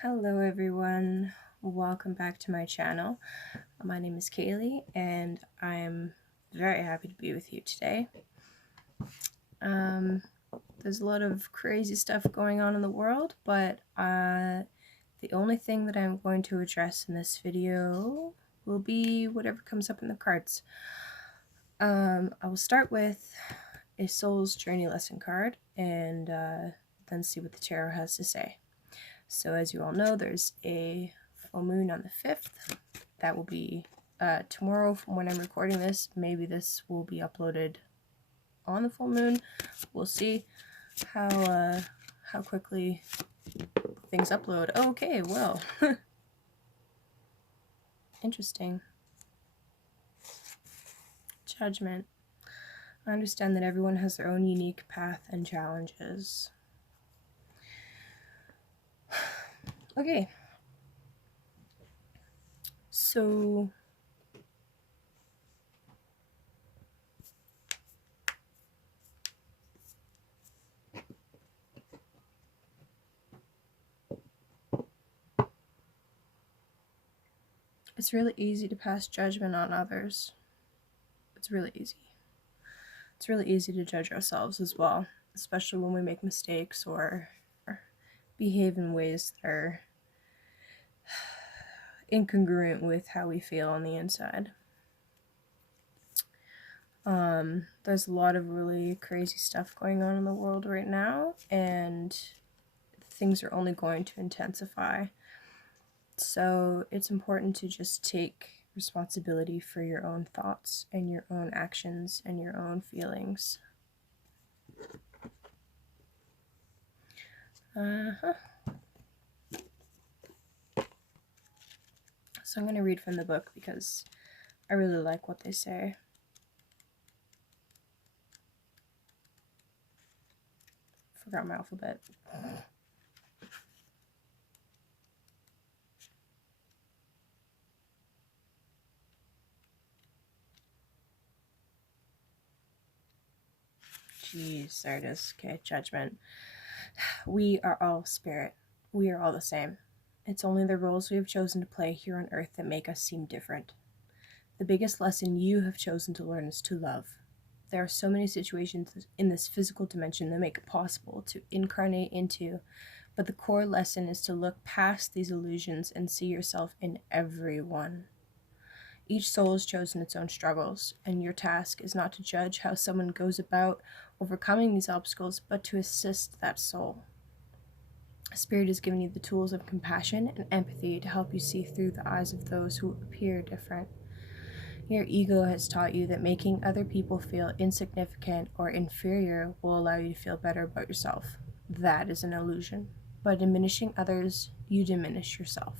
Hello everyone, welcome back to my channel. My name is Kaylee and I'm very happy to be with you today. There's a lot of crazy stuff going on in the world, but the only thing that I'm going to address in this video will be whatever comes up in the cards. I will start with a Soul's Journey lesson card and then see what the tarot has to say. So as you all know, there's a full moon on the 5th. That will be tomorrow from when I'm recording this. Maybe this will be uploaded on the full moon. We'll see how quickly things upload. Okay, well. Interesting. Judgment. I understand that everyone has their own unique path and challenges. Okay. So it's really easy to pass judgment on others. It's really easy. It's really easy to judge ourselves as well, especially when we make mistakes or behave in ways that are incongruent with how we feel on the inside. There's a lot of really crazy stuff going on in the world right now, and things are only going to intensify. So it's important to just take responsibility for your own thoughts and your own actions and your own feelings. So I'm going to read from the book because I really like what they say. Forgot my alphabet. Jeez, there it is. Okay, judgment. We are all spirit. We are all the same. It's only the roles we have chosen to play here on earth that make us seem different. The biggest lesson you have chosen to learn is to love. There are so many situations in this physical dimension that make it possible to incarnate into, but the core lesson is to look past these illusions and see yourself in everyone. Each soul has chosen its own struggles, and your task is not to judge how someone goes about overcoming these obstacles, but to assist that soul. Spirit has given you the tools of compassion and empathy to help you see through the eyes of those who appear different. Your ego has taught you that making other people feel insignificant or inferior will allow you to feel better about yourself. That is an illusion. By diminishing others, you diminish yourself.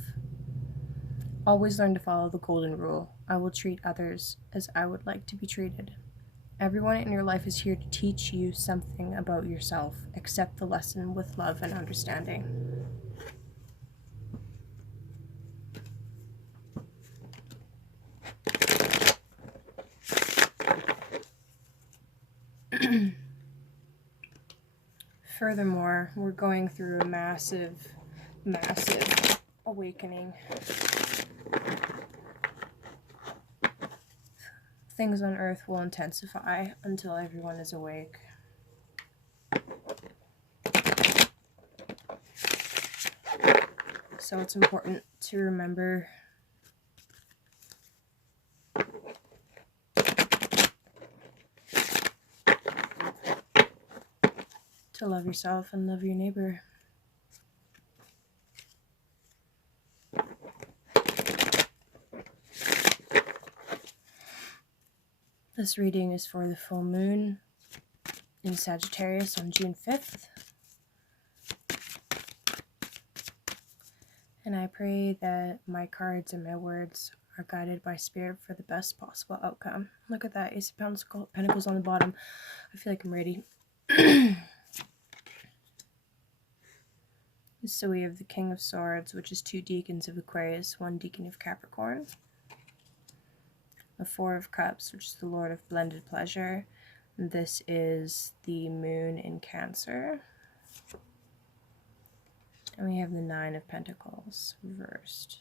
Always learn to follow the golden rule. I will treat others as I would like to be treated. Everyone in your life is here to teach you something about yourself. Accept the lesson with love and understanding. Furthermore, we're going through a massive awakening. Things on Earth will intensify until everyone is awake. So it's important to remember to love yourself and love your neighbor. This reading is for the full moon in Sagittarius on June 5th. And I pray that my cards and my words are guided by Spirit for the best possible outcome. Look at that, Ace of Pentacles on the bottom. I feel like I'm ready. So we have the King of Swords, which is 2 Deacons of Aquarius, 1 Deacon of Capricorn. The 4 of Cups, which is the Lord of Blended Pleasure. This is the Moon in Cancer. And we have the Nine of Pentacles reversed.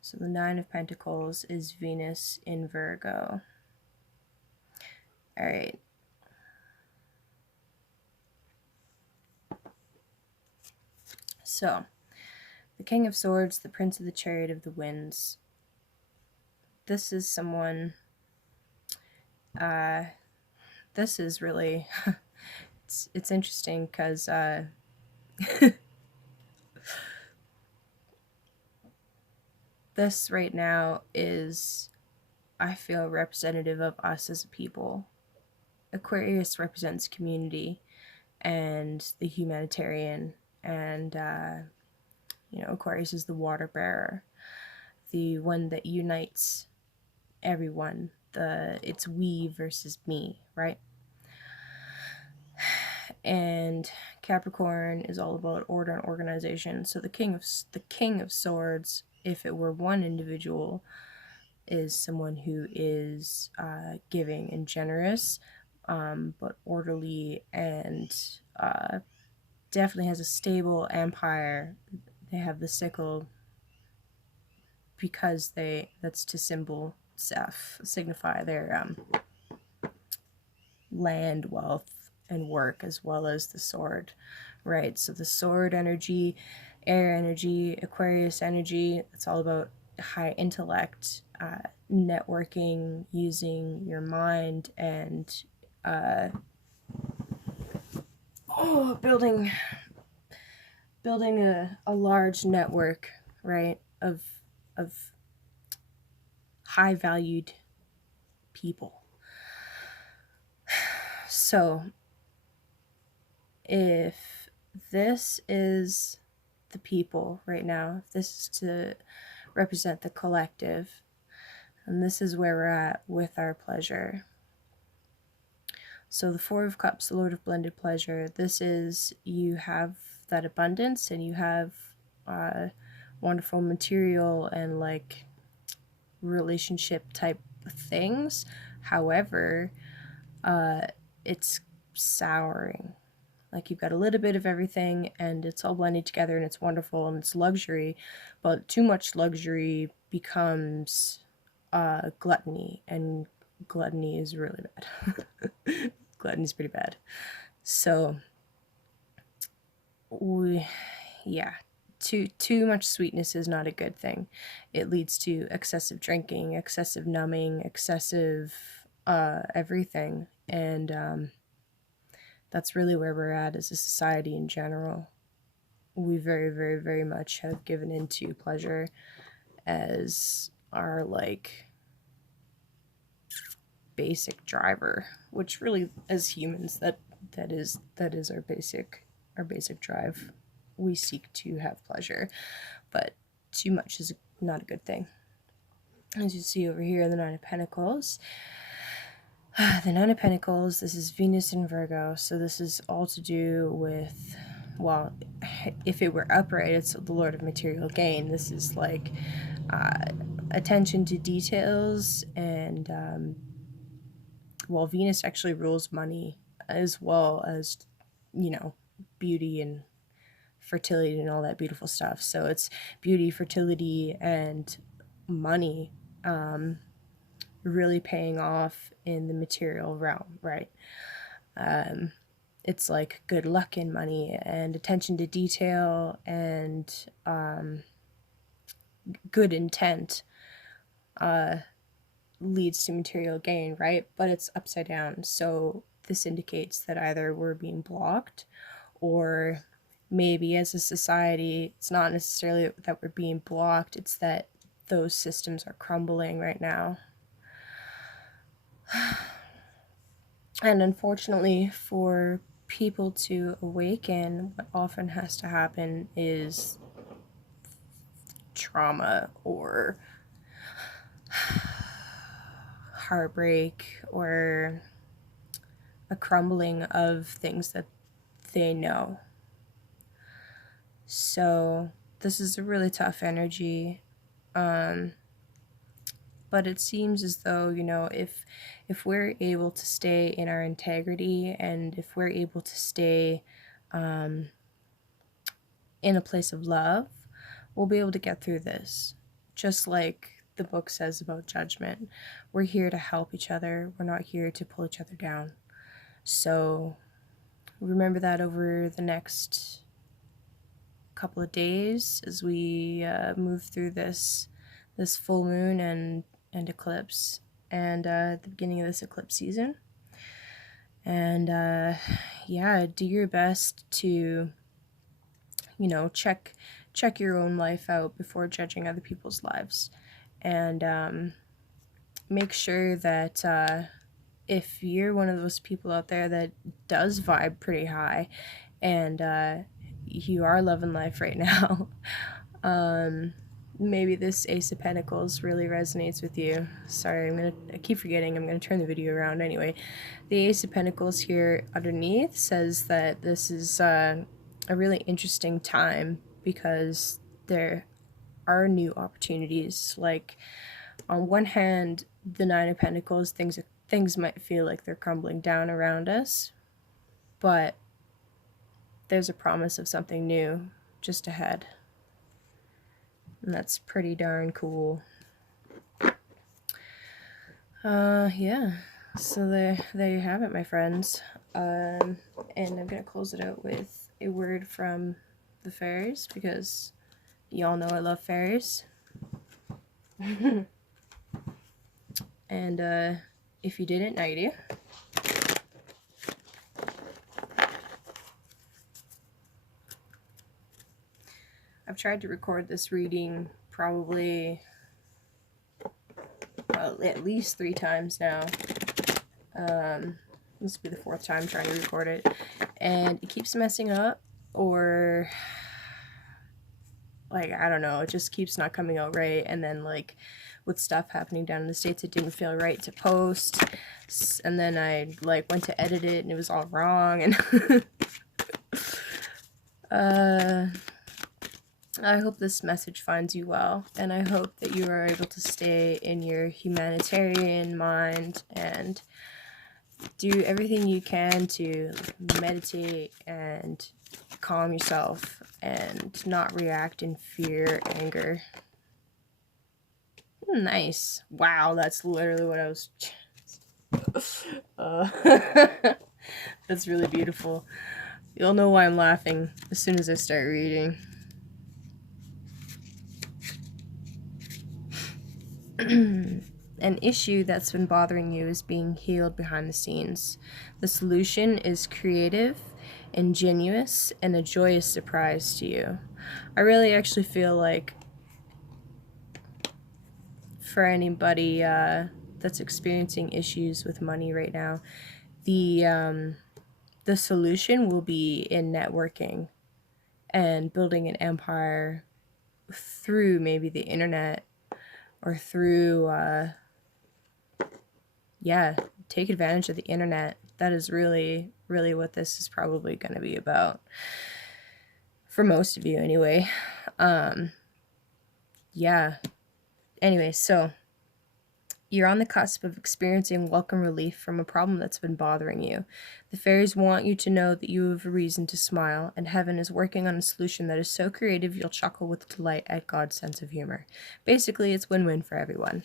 So the Nine of Pentacles is Venus in Virgo. All right. So, the King of Swords, the Prince of the Chariot of the Winds. This is someone, this is really, it's interesting because, this right now is, I feel, representative of us as a people. Aquarius represents community and the humanitarian, and you know, Aquarius is the water bearer, the one that unites everyone. It's we versus me, right? And Capricorn is all about order and organization. So the King of Swords, if it were one individual, is someone who is giving and generous, but orderly, and definitely has a stable empire. They have the sickle because that's to signify their land, wealth, and work, as well as the sword, right? So the sword energy, air energy, Aquarius energy, it's all about high intellect, networking, using your mind, and building a large network, right, of high valued people. So if this is the people right now, if this is to represent the collective, and this is where we're at with our pleasure. So the Four of Cups, the Lord of Blended Pleasure, this is, you have that abundance and you have wonderful material and like relationship type things. However, it's souring. Like, you've got a little bit of everything and it's all blended together and it's wonderful and it's luxury, but too much luxury becomes gluttony, and gluttony is really bad. Gluttony is pretty bad. So too much sweetness is not a good thing. It leads to excessive drinking, excessive numbing, excessive everything, and that's really where we're at as a society in general. We very, very, very much have given into pleasure as our like basic driver, which really, as humans, that is our basic drive. We seek to have pleasure, but too much is not a good thing. As you see over here, the Nine of Pentacles. The Nine of Pentacles, this is Venus in Virgo, so this is all to do with, well, if it were upright, it's the Lord of Material Gain. This is like attention to details, and well, Venus actually rules money as well as, you know, beauty and fertility and all that beautiful stuff. So it's beauty, fertility, and money really paying off in the material realm, right? It's like good luck in money and attention to detail and good intent leads to material gain, right? But it's upside down. So this indicates that either we're being blocked, or maybe as a society, it's not necessarily that we're being blocked, it's that those systems are crumbling right now. And unfortunately, for people to awaken, what often has to happen is trauma or heartbreak or a crumbling of things that they know. So this is a really tough energy. But it seems as though, you know, if we're able to stay in our integrity, and if we're able to stay in a place of love, we'll be able to get through this. Just like the book says about judgment, we're here to help each other. We're not here to pull each other down. So remember that over the next couple of days as we move through this full moon and eclipse, and the beginning of this eclipse season. And yeah, do your best to, you know, check your own life out before judging other people's lives, and make sure that if you're one of those people out there that does vibe pretty high, and you are loving life right now, maybe this Ace of Pentacles really resonates with you. Sorry, I keep forgetting, I'm gonna turn the video around anyway. The Ace of Pentacles here underneath says that this is a really interesting time because there are new opportunities. Like, on one hand, the Nine of Pentacles, things might feel like they're crumbling down around us, but there's a promise of something new just ahead. And that's pretty darn cool. Yeah. So there you have it, my friends. And I'm gonna close it out with a word from the fairies, because y'all know I love fairies. And if you didn't, now you do. I've tried to record this reading probably at least 3 times now. This will be the 4th time trying to record it, and it keeps messing up, or like, I don't know, it just keeps not coming out right. And then, like, with stuff happening down in the States, it didn't feel right to post, and then I like went to edit it and it was all wrong. And I hope this message finds you well, and I hope that you are able to stay in your humanitarian mind and do everything you can to meditate and calm yourself and not react in fear, anger. Nice. Wow, that's literally what I was... That's really beautiful. You'll know why I'm laughing as soon as I start reading. An issue that's been bothering you is being healed behind the scenes. The solution is creative, ingenuous, and a joyous surprise to you. I really actually feel like for anybody that's experiencing issues with money right now, the solution will be in networking and building an empire through maybe the internet, or through yeah, take advantage of the internet. That is really, really what this is probably going to be about. For most of you, anyway. Yeah. Anyway, so you're on the cusp of experiencing welcome relief from a problem that's been bothering you. The fairies want you to know that you have a reason to smile, and heaven is working on a solution that is so creative you'll chuckle with delight at God's sense of humor. Basically, it's win-win for everyone.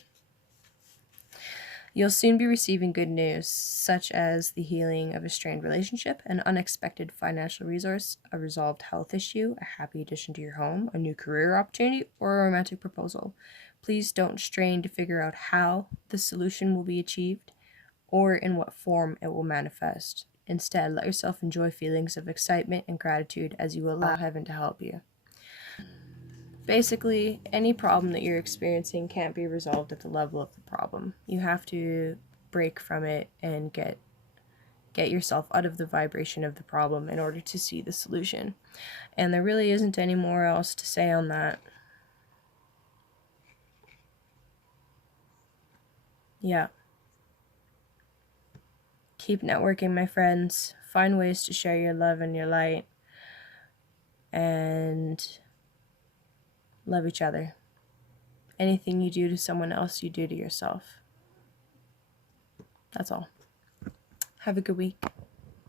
You'll soon be receiving good news, such as the healing of a strained relationship, an unexpected financial resource, a resolved health issue, a happy addition to your home, a new career opportunity, or a romantic proposal. Please don't strain to figure out how the solution will be achieved or in what form it will manifest. Instead, let yourself enjoy feelings of excitement and gratitude as you allow heaven to help you. Basically, any problem that you're experiencing can't be resolved at the level of the problem. You have to break from it and get yourself out of the vibration of the problem in order to see the solution. And there really isn't any more else to say on that. Yeah. Keep networking, my friends. Find ways to share your love and your light. And love each other. Anything you do to someone else, you do to yourself. That's all. Have a good week.